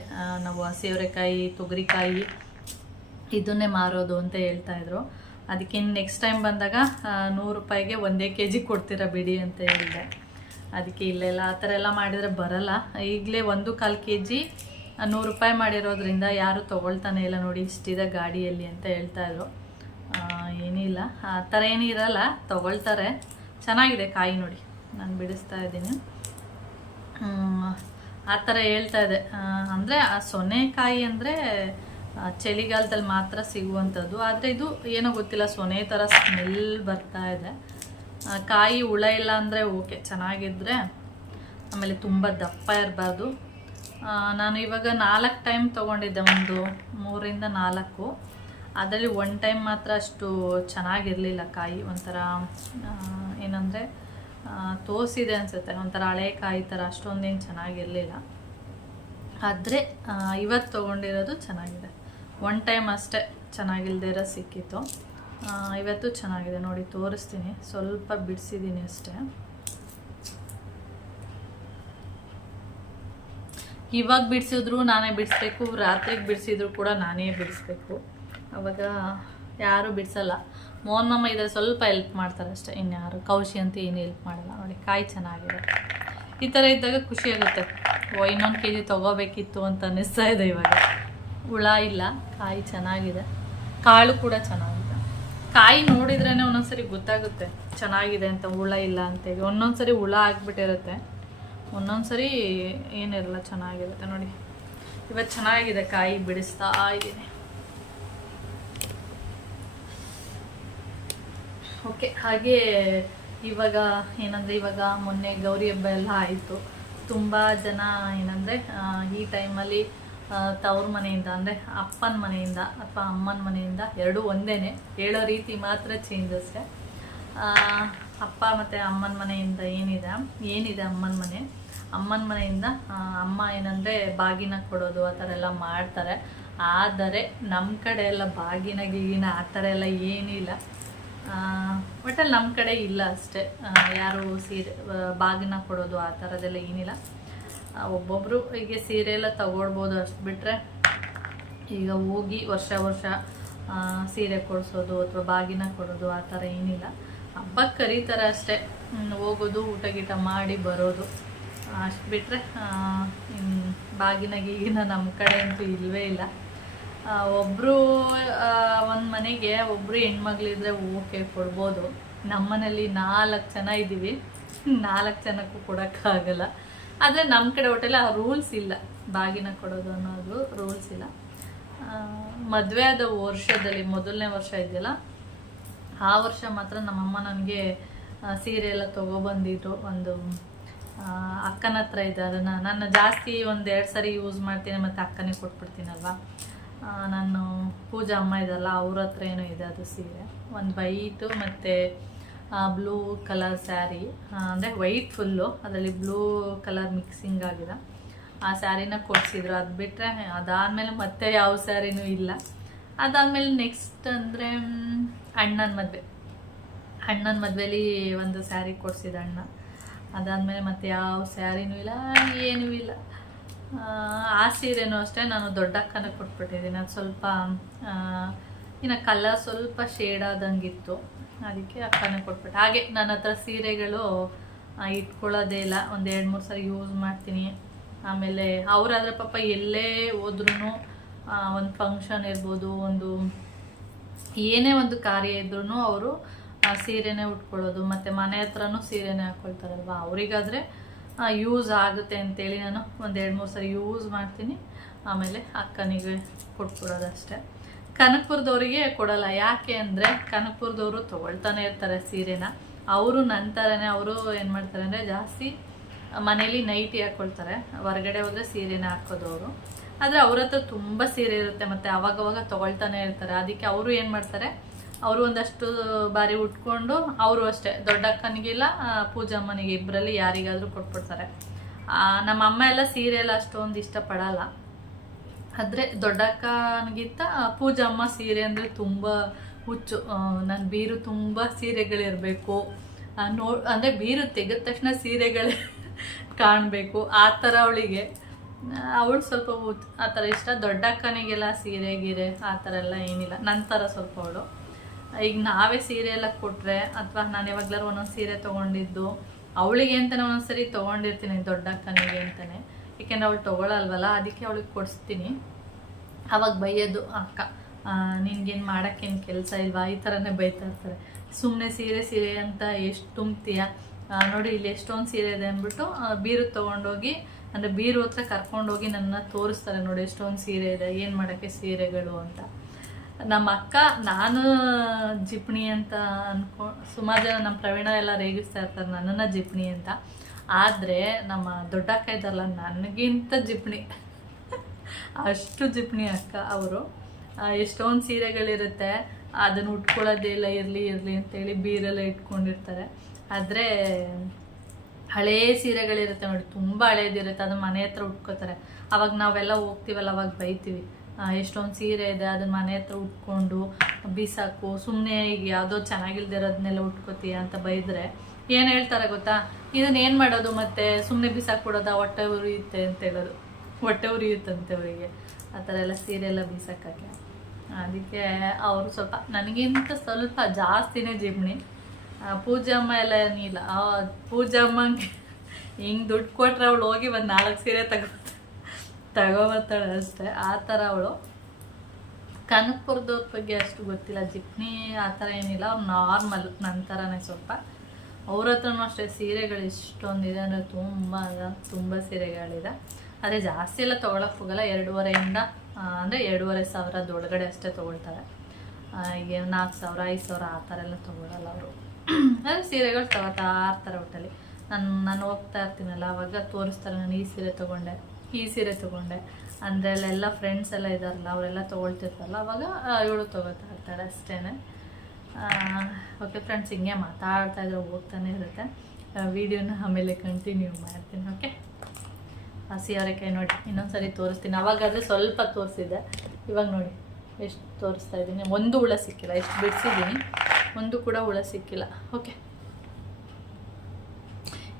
ನಾವು ಹಸಿ ಅವರೆಕಾಯಿ, ತೊಗರಿಕಾಯಿ ಇದನ್ನೇ ಮಾರೋದು ಅಂತ ಹೇಳ್ತಾಯಿದ್ರು. ಅದಕ್ಕೆ ನೆಕ್ಸ್ಟ್ ಟೈಮ್ ಬಂದಾಗ 100 ರೂಪಾಯಿಗೆ 1 kg ಕೊಡ್ತೀರಾ ಬಿಡಿ ಅಂತ ಹೇಳಿದೆ. ಅದಕ್ಕೆ ಇಲ್ಲೆಲ್ಲ ಆ ಥರ ಎಲ್ಲ ಮಾಡಿದರೆ ಬರಲ್ಲ. ಈಗಲೇ 1.25 kg 100 ರೂಪಾಯಿ ಮಾಡಿರೋದ್ರಿಂದ ಯಾರು ತೊಗೊಳ್ತಾನೆ ಇಲ್ಲ ನೋಡಿ, ಇಷ್ಟಿದೆ ಗಾಡಿಯಲ್ಲಿ ಅಂತ ಹೇಳ್ತಾಯಿದ್ರು. ಏನಿಲ್ಲ, ಆ ಥರ ಏನೂ ಇರಲ್ಲ, ತೊಗೊಳ್ತಾರೆ. ಚೆನ್ನಾಗಿದೆ ಕಾಯಿ ನೋಡಿ, ನಾನು ಬಿಡಿಸ್ತಾ ಇದ್ದೀನಿ. ಆ ಥರ ಹೇಳ್ತಾ ಇದೆ. ಅಂದರೆ ಆ ಸೊನೆಕಾಯಿ ಅಂದರೆ ಚಳಿಗಾಲದಲ್ಲಿ ಮಾತ್ರ ಸಿಗುವಂಥದ್ದು. ಆದರೆ ಇದು ಏನೋ ಗೊತ್ತಿಲ್ಲ, ಸೊನೆ ಥರ ಸ್ಮೆಲ್ ಬರ್ತಾ ಇದೆ. ಕಾಯಿ ಹುಳ ಇಲ್ಲ ಅಂದರೆ ಓಕೆ, ಚೆನ್ನಾಗಿದ್ದರೆ. ಆಮೇಲೆ ತುಂಬ ದಪ್ಪ ಇರಬಾರ್ದು. ನಾನು ಇವಾಗ 4 ಟೈಮ್ ತೊಗೊಂಡಿದ್ದೆ, ಒಂದು 3ರಿಂದ 4. ಅದರಲ್ಲಿ 1 ಟೈಮ್ ಮಾತ್ರ ಅಷ್ಟು ಚೆನ್ನಾಗಿರಲಿಲ್ಲ ಕಾಯಿ. ಒಂಥರ ಏನಂದರೆ ತೋರಿಸಿದೆ ಅನಿಸುತ್ತೆ, ಒಂಥರ ಹಳೆ ಕಾಯಿ ಥರ, ಅಷ್ಟೊಂದೇನು ಚೆನ್ನಾಗಿರಲಿಲ್ಲ. ಆದರೆ ಇವತ್ತು ತೊಗೊಂಡಿರೋದು ಚೆನ್ನಾಗಿದೆ. 1 ಟೈಮ್ ಅಷ್ಟೇ ಚೆನ್ನಾಗಿಲ್ಲದೆ ಇರೋ ಸಿಕ್ಕಿತ್ತು. ಇವತ್ತು ಚೆನ್ನಾಗಿದೆ ನೋಡಿ, ತೋರಿಸ್ತೀನಿ. ಸ್ವಲ್ಪ ಬಿಡಿಸಿದ್ದೀನಿ ಅಷ್ಟೇ. ಇವಾಗ ಬಿಡಿಸಿದ್ರು ನಾನೇ ಬಿಡಿಸ್ಬೇಕು, ರಾತ್ರಿಗೆ ಬಿಡಿಸಿದ್ರು ಕೂಡ ನಾನೇ ಬಿಡಿಸ್ಬೇಕು. ಅವಾಗ ಯಾರೂ ಬಿಡಿಸಲ್ಲ. ಮೋಹನ್ ಮಾಮ ಇದ್ರೆ ಸ್ವಲ್ಪ ಹೆಲ್ಪ್ ಮಾಡ್ತಾರೆ ಅಷ್ಟೇ, ಇನ್ಯಾರು ಕೌಶಿ ಅಂತ ಏನು ಹೆಲ್ಪ್ ಮಾಡಲ್ಲ. ನೋಡಿ ಕಾಯಿ ಚೆನ್ನಾಗಿದೆ. ಈ ಥರ ಇದ್ದಾಗ ಖುಷಿಯಾಗುತ್ತೆ. ಇನ್ನೊಂದು kg ತೊಗೋಬೇಕಿತ್ತು ಅಂತ ಅನ್ನಿಸ್ತಾ ಇದೆ ಇವಾಗ. ಹುಳ ಇಲ್ಲ, ಕಾಯಿ ಚೆನ್ನಾಗಿದೆ, ಕಾಳು ಕೂಡ ಚೆನ್ನಾಗಿದೆ. ಕಾಯಿ ನೋಡಿದ್ರೇ ಒಂದೊಂದ್ಸರಿ ಗೊತ್ತಾಗುತ್ತೆ ಚೆನ್ನಾಗಿದೆ ಅಂತ, ಹುಳ ಇಲ್ಲ ಅಂತೇಳಿ. ಒಂದೊಂದ್ಸರಿ ಹುಳ ಆಗಿಬಿಟ್ಟಿರುತ್ತೆ, ಒಂದೊಂದ್ಸರಿ ಏನಿರಲ್ಲ, ಚೆನ್ನಾಗಿರುತ್ತೆ ನೋಡಿ. ಇವತ್ತು ಚೆನ್ನಾಗಿದೆ ಕಾಯಿ, ಬಿಡಿಸ್ತಾ ಇದ್ದೀನಿ. ಓಕೆ, ಹಾಗೆ ಇವಾಗ ಏನಂದರೆ, ಇವಾಗ ಮೊನ್ನೆ ಗೌರಿ ಹಬ್ಬ ಎಲ್ಲ ಆಯಿತು. ತುಂಬ ಜನ ಏನಂದರೆ ಈ ಟೈಮಲ್ಲಿ ತವ್ರ ಮನೆಯಿಂದ, ಅಂದರೆ ಅಪ್ಪನ ಮನೆಯಿಂದ ಅಥವಾ ಅಮ್ಮನ ಮನೆಯಿಂದ, ಎರಡೂ ಒಂದೇ, ಹೇಳೋ ರೀತಿ ಮಾತ್ರ ಚೇಂಜಸ್ಸೆ. ಅಪ್ಪ ಮತ್ತು ಅಮ್ಮನ ಮನೆಯಿಂದ ಏನಿದೆ ಅಮ್ಮನ ಮನೆಯಿಂದ ಅಮ್ಮ ಏನಂದರೆ ಬಾಗಿನ ಕೊಡೋದು ಆ ಥರ ಎಲ್ಲ ಮಾಡ್ತಾರೆ. ಆದರೆ ನಮ್ಮ ಕಡೆ ಎಲ್ಲ ಬಾಗಿನ ಗೀಗಿನ ಆ ಥರ ಎಲ್ಲ ಏನಿಲ್ಲ. ಒಟ್ಟಲ್ಲಿ ನಮ್ಮ ಕಡೆ ಇಲ್ಲ ಅಷ್ಟೇ. ಯಾರು ಸೀರೆ ಬಾಗಿನ ಕೊಡೋದು ಆ ಥರದ್ದೆಲ್ಲ ಏನಿಲ್ಲ. ಒಬ್ಬೊಬ್ಬರು ಹೀಗೆ ಸೀರೆ ಎಲ್ಲ ತಗೊಳ್ಬೋದು, ಅಷ್ಟು ಬಿಟ್ಟರೆ ಈಗ ಹೋಗಿ ವರ್ಷ ಸೀರೆ ಕೊಡಿಸೋದು ಅಥವಾ ಬಾಗಿನ ಕೊಡೋದು ಆ ಥರ ಏನಿಲ್ಲ. ಹಬ್ಬಕ್ಕೆ ಕರೀತಾರೆ ಅಷ್ಟೇ, ಹೋಗೋದು ಊಟ ಗೀಟ ಮಾಡಿ ಬರೋದು, ಅಷ್ಟು ಬಿಟ್ಟರೆ ಬಾಗಿನ ಗೀಗಿನ ನಮ್ಮ ಕಡೆ ಅಂತೂ ಇಲ್ಲವೇ ಇಲ್ಲ. ಒಬ್ಬರು ಒಂದು ಮನೆಗೆ ಒಬ್ಬರು ಹೆಣ್ಮಗಳಿದ್ರೆ ಓಕೆ ಕೊಡ್ಬೋದು. ನಮ್ಮನೇಲಿ 4 ಜನ ಇದ್ದೀವಿ, 4 ಜನಕ್ಕೂ ಕೊಡೋಕ್ಕಾಗಲ್ಲ. ಆದರೆ ನಮ್ಮ ಕಡೆ ಒಟ್ಟೆಲ್ಲ ರೂಲ್ಸ್ ಇಲ್ಲ, ಬಾಗಿನ ಕೊಡೋದು ಅನ್ನೋದು ರೂಲ್ಸ್ ಇಲ್ಲ. ಮದುವೆ ಆದ ವರ್ಷದಲ್ಲಿ ಮೊದಲನೇ ವರ್ಷ ಇದೆಯಲ್ಲ, ಆ ವರ್ಷ ಮಾತ್ರ ನಮ್ಮಮ್ಮ ನನಗೆ ಸೀರೆ ಎಲ್ಲ ತೊಗೊಬಂದಿದ್ರು. ಒಂದು ಅಕ್ಕನ ಹತ್ರ ಇದೆ, ಅದನ್ನು ನಾನು ಜಾಸ್ತಿ 1-2 ಸರಿ ಯೂಸ್ ಮಾಡ್ತೀನಿ, ಮತ್ತು ಅಕ್ಕನೇ ಕೊಟ್ಬಿಡ್ತೀನಲ್ವ. ನಾನು ಪೂಜಾ ಅಮ್ಮ ಇದಲ್ಲ, ಅವ್ರ ಹತ್ರ ಏನೋ ಇದೆ ಅದು ಸೀರೆ. ಒಂದು ವೈಟು ಮತ್ತು ಬ್ಲೂ ಕಲರ್ ಸ್ಯಾರಿ, ಅಂದರೆ ವೈಟ್ ಫುಲ್ಲು, ಅದರಲ್ಲಿ ಬ್ಲೂ ಕಲರ್ ಮಿಕ್ಸಿಂಗ್ ಆಗಿದೆ. ಆ ಸ್ಯಾರಿನ ಕೊಡಿಸಿದ್ರು. ಅದು ಬಿಟ್ಟರೆ ಅದಾದಮೇಲೆ ಮತ್ತೆ ಯಾವ ಸ್ಯಾರಿನೂ ಇಲ್ಲ. ಅದಾದಮೇಲೆ ನೆಕ್ಸ್ಟ್ ಅಂದರೆ ಅಣ್ಣನ ಮದುವೆಲಿ ಒಂದು ಸ್ಯಾರಿ ಕೊಡಿಸಿದ ಅಣ್ಣ. ಅದಾದಮೇಲೆ ಮತ್ತೆ ಯಾವ ಸ್ಯಾರಿನೂ ಇಲ್ಲ, ಏನೂ ಇಲ್ಲ. ಆ ಸೀರೆನೂ ಅಷ್ಟೇ ನಾನು ದೊಡ್ಡಕ್ಕನ ಕೊಟ್ಬಿಟ್ಟಿದ್ದೀನಿ. ಅದು ಸ್ವಲ್ಪ ಇನ್ನು ಕಲರ್ ಸ್ವಲ್ಪ ಶೇಡ್ ಆದಂಗಿತ್ತು, ಅದಕ್ಕೆ ಅಕ್ಕನೇ ಕೊಟ್ಬಿಟ್ಟೆ. ಹಾಗೆ ನನ್ನ ಹತ್ರ ಸೀರೆಗಳು ಇಟ್ಕೊಳ್ಳೋದೇ ಇಲ್ಲ, 1-2-3 ಸರಿ ಯೂಸ್ ಮಾಡ್ತೀನಿ. ಆಮೇಲೆ ಅವರಾದ್ರೆ ಪಾಪ ಎಲ್ಲೇ ಹೋದ್ರೂ, ಒಂದು ಫಂಕ್ಷನ್ ಇರ್ಬೋದು, ಒಂದು ಏನೇ ಒಂದು ಕಾರ್ಯ ಇದ್ರೂ ಅವರು ಸೀರೆನೇ ಉಟ್ಕೊಳ್ಳೋದು. ಮತ್ತು ಮನೆ ಹತ್ರನೂ ಸೀರೆನೇ ಹಾಕ್ಕೊಳ್ತಾರಲ್ವ, ಅವರಿಗಾದರೆ ಯೂಸ್ ಆಗುತ್ತೆ ಅಂತೇಳಿ ನಾನು 1-2-3 ಸರಿ ಯೂಸ್ ಮಾಡ್ತೀನಿ. ಆಮೇಲೆ ಅಕ್ಕನಿಗೆ ಕೊಟ್ಬಿಡೋದು ಅಷ್ಟೇ. ಕನಕಪುರದವರಿಗೆ ಕೊಡಲ್ಲ. ಯಾಕೆ ಅಂದರೆ ಕನಕಪುರದವರು ತೊಗೊಳ್ತಾನೆ ಇರ್ತಾರೆ ಸೀರೆನ. ಅವರು ನಂತರನೇ ಅವರು ಏನು ಮಾಡ್ತಾರೆ ಅಂದರೆ ಜಾಸ್ತಿ ಮನೇಲಿ ನೈಟಿ ಹಾಕ್ಕೊಳ್ತಾರೆ, ಹೊರಗಡೆ ಹೋದರೆ ಸೀರೆನ ಹಾಕೋದವರು. ಆದರೆ ಅವ್ರ ಹತ್ರ ತುಂಬ ಸೀರೆ ಇರುತ್ತೆ, ಮತ್ತು ಅವಾಗವಾಗ ತೊಗೊಳ್ತಾನೆ ಇರ್ತಾರೆ. ಅದಕ್ಕೆ ಅವರು ಏನು ಮಾಡ್ತಾರೆ, ಅವರು ಒಂದಷ್ಟು ಬಾರಿ ಉಟ್ಕೊಂಡು ಅವರು ಅಷ್ಟೇ ದೊಡ್ಡಕ್ಕನಿಗಿಲ್ಲ ಪೂಜಮ್ಮನಿಗೆ, ಇಬ್ಬರಲ್ಲಿ ಯಾರಿಗಾದರೂ ಕೊಟ್ಬಿಡ್ತಾರೆ. ನಮ್ಮ ಅಮ್ಮ ಎಲ್ಲ ಸೀರೆ ಎಲ್ಲ ಅಷ್ಟೊಂದು ಇಷ್ಟಪಡಲ್ಲ. ಆದರೆ ದೊಡ್ಡಕ್ಕನಿಗಿಂತ ಪೂಜಮ್ಮ ಸೀರೆ ಅಂದರೆ ತುಂಬ ಹುಚ್ಚು. ನನ್ನ ಬೀರು ತುಂಬ ಸೀರೆಗಳಿರಬೇಕು, ಅಂದರೆ ಬೀರು ತೆಗೆದ ತಕ್ಷಣ ಸೀರೆಗಳೇ ಕಾಣಬೇಕು, ಆ ಥರ ಅವಳಿಗೆ. ಅವಳು ಸ್ವಲ್ಪ ಆ ಥರ ಇಷ್ಟ. ದೊಡ್ಡಕ್ಕನಿಗೆಲ್ಲ ಸೀರೆ ಗೀರೆ ಆ ಥರ ಎಲ್ಲ ಏನಿಲ್ಲ, ನನ್ನ ಥರ ಸ್ವಲ್ಪ ಅವಳು. ಈಗ ನಾವೇ ಸೀರೆ ಎಲ್ಲ ಕೊಟ್ಟರೆ, ಅಥವಾ ನಾನು ಯಾವಾಗ್ಲಾರು ಒಂದೊಂದು ಸೀರೆ ತೊಗೊಂಡಿದ್ದು ಅವಳಿಗೆ ಅಂತಲೇ ಒಂದೊಂದ್ಸರಿ ತೊಗೊಂಡಿರ್ತೀನಿ, ದೊಡ್ಡ ಅಕ್ಕನಿಗೆ ಅಂತಲೇ. ಏಕೆಂದ್ರೆ ಅವಳು ತೊಗೊಳಲ್ವಲ್ಲ, ಅದಕ್ಕೆ ಅವಳಿಗೆ ಕೊಡಿಸ್ತೀನಿ. ಅವಾಗ ಬೈಯೋದು, ಅಕ್ಕ ನಿನ್ಗೇನು ಮಾಡೋಕ್ಕೇನು ಕೆಲಸ ಇಲ್ವಾ, ಈ ಥರನೇ ಬೈತಾ ಇರ್ತಾರೆ. ಸುಮ್ಮನೆ ಸೀರೆ ಸೀರೆ ಅಂತ ಎಷ್ಟು ತುಂಬ್ತೀಯ, ನೋಡಿ ಇಲ್ಲಿ ಎಷ್ಟೊಂದು ಸೀರೆ ಇದೆ ಅಂದ್ಬಿಟ್ಟು ಬೀರು ತೊಗೊಂಡೋಗಿ, ಅಂದರೆ ಬೀರು ಹತ್ರ ಕರ್ಕೊಂಡೋಗಿ ನನ್ನ ತೋರಿಸ್ತಾರೆ, ನೋಡಿ ಎಷ್ಟೊಂದು ಸೀರೆ ಇದೆ, ಏನು ಮಾಡೋಕ್ಕೆ ಸೀರೆಗಳು ಅಂತ. ನಮ್ಮ ಅಕ್ಕ ನಾನು ಜಿಪ್ಣಿ ಅಂತ ಸುಮಾರು ಜನ ನಮ್ಮ ಪ್ರವೀಣ ಎಲ್ಲ ರೇಗಿಸ್ತಾ ಇರ್ತಾರೆ ನನ್ನನ್ನು ಜಿಪ್ಣಿ ಅಂತ. ಆದರೆ ನಮ್ಮ ದೊಡ್ಡಕ್ಕ ಇದ್ದಾರಲ್ಲ, ನನಗಿಂತ ಜಿಪ್ಣಿ, ಅಷ್ಟು ಜಿಪ್ಣಿ ಅಕ್ಕ ಅವರು. ಎಷ್ಟೊಂದು ಸೀರೆಗಳಿರುತ್ತೆ, ಅದನ್ನು ಉಟ್ಕೊಳ್ಳೋದೇ ಇಲ್ಲ, ಇರಲಿ ಅಂತೇಳಿ ಬೀರೆಲ್ಲ ಇಟ್ಕೊಂಡಿರ್ತಾರೆ. ಆದರೆ ಹಳೇ ಸೀರೆಗಳಿರುತ್ತೆ ನೋಡಿ, ತುಂಬ ಹಳೇದಿರುತ್ತೆ, ಅದು ಮನೆ ಹತ್ರ ಉಟ್ಕೋತಾರೆ. ಅವಾಗ ನಾವೆಲ್ಲ ಹೋಗ್ತೀವಲ್ಲ, ಅವಾಗ ಬೈತೀವಿ, ಎಷ್ಟೊಂದು ಸೀರೆ ಇದೆ ಅದನ್ನ ಮನೆ ಹತ್ರ ಉಟ್ಕೊಂಡು ಬೀಸಾಕು, ಸುಮ್ಮನೆ ಈಗ ಯಾವುದೋ ಚೆನ್ನಾಗಿಲ್ದಿರೋದನ್ನೆಲ್ಲ ಉಟ್ಕೋತೀಯ ಅಂತ ಬೈದರೆ ಏನು ಹೇಳ್ತಾರೆ ಗೊತ್ತಾ, ಇದನ್ನ ಏನು ಮಾಡೋದು, ಮತ್ತೆ ಸುಮ್ಮನೆ ಬೀಸಾಕ್ಬಿಡೋದ, ಹೊಟ್ಟೆ ಉರಿಯುತ್ತೆ ಅಂತ ಹೇಳೋದು. ಹೊಟ್ಟೆ ಉರಿಯುತ್ತಂತೆ ಅವರಿಗೆ ಆ ಥರ ಎಲ್ಲ ಸೀರೆ ಎಲ್ಲ ಬೀಸೋಕ್ಕೆ. ಅದಕ್ಕೆ ಅವರು ಸ್ವಲ್ಪ ನನಗಿಂತ ಸ್ವಲ್ಪ ಜಾಸ್ತಿನೇ ಜಿಮ್ಣಿ. ಪೂಜಮ್ಮ ಎಲ್ಲ ಏನಿಲ್ಲ, ಪೂಜಮ್ಮಂಗೆ ಹಿಂಗೆ ದುಡ್ಡು ಕೊಟ್ರೆ ಅವಳು ಹೋಗಿ ಒಂದು 4 ಸೀರೆ ತಗೊಬರ್ತಾಳೆ ಅಷ್ಟೇ, ಆ ಥರ ಅವಳು. ಕನಕಪುರದವ್ರ ಬಗ್ಗೆ ಅಷ್ಟು ಗೊತ್ತಿಲ್ಲ, ಜಿಪ್ನಿ ಆ ಥರ ಏನಿಲ್ಲ, ಅವ್ರು ನಾರ್ಮಲ್ ನನ್ನ ಥರನೇ ಸ್ವಲ್ಪ. ಅವ್ರ ಹತ್ರನೂ ಅಷ್ಟೇ ಸೀರೆಗಳು ಇಷ್ಟೊಂದಿದೆ, ಅಂದರೆ ತುಂಬ ಸೀರೆಗಳಿದೆ. ಅದೇ ಜಾಸ್ತಿ ಎಲ್ಲ ತೊಗೊಳಕ್ಕೆ ಹೋಗಲ್ಲ, 2,500 ಅಂದರೆ 2,500 ಒಳಗಡೆ ಅಷ್ಟೇ ತೊಗೊಳ್ತಾರೆ. ಈಗ 4,000 5,000 ಆ ಥರ ಎಲ್ಲ ತೊಗೊಳಲ್ಲ ಅವರು. ಅಂದರೆ ಸೀರೆಗಳು ತಗೋತಾ ಇರ್ತಾರೆ ಒಟ್ಟಲ್ಲಿ. ನಾನು ಹೋಗ್ತಾ ಇರ್ತೀನಲ್ಲ, ಅವಾಗ ತೋರಿಸ್ತಾರೆ, ನಾನು ಈ ಸೀರೆ ತೊಗೊಂಡೆ ಅಂದರೆ ಅಲ್ಲೆಲ್ಲ ಫ್ರೆಂಡ್ಸ್ ಎಲ್ಲ ಇದ್ದಾರಲ್ಲ, ಅವರೆಲ್ಲ ತೊಗೊಳ್ತಿರ್ತಾರಲ್ಲ, ಅವಾಗ ಇವಳು ತೊಗೋತಾ ಇರ್ತಾಳೆ ಅಷ್ಟೇ. ಓಕೆ ಫ್ರೆಂಡ್ಸ್, ಹಿಂಗೆ ಮಾತಾಡ್ತಾ ಇದ್ರೆ ಹೋಗ್ತಾನೆ ಇರುತ್ತೆ. ವಿಡಿಯೋನ ಆಮೇಲೆ ಕಂಟಿನ್ಯೂ ಮಾಡ್ತೀನಿ. ಓಕೆ, ಹಸಿ ಅವರೆಕಾಯಿ ನೋಡಿ ಇನ್ನೊಂದ್ಸರಿ ತೋರಿಸ್ತೀನಿ. ಅವಾಗಾದರೆ ಸ್ವಲ್ಪ ತೋರಿಸಿದ್ದೆ, ಇವಾಗ ನೋಡಿ ಎಷ್ಟು ತೋರಿಸ್ತಾ ಇದ್ದೀನಿ. ಒಂದು ಹುಳ ಸಿಕ್ಕಿಲ್ಲ, ಎಷ್ಟು ಬಿಡಿಸಿದ್ದೀನಿ, ಒಂದು ಕೂಡ ಹುಳ ಸಿಕ್ಕಿಲ್ಲ. ಓಕೆ,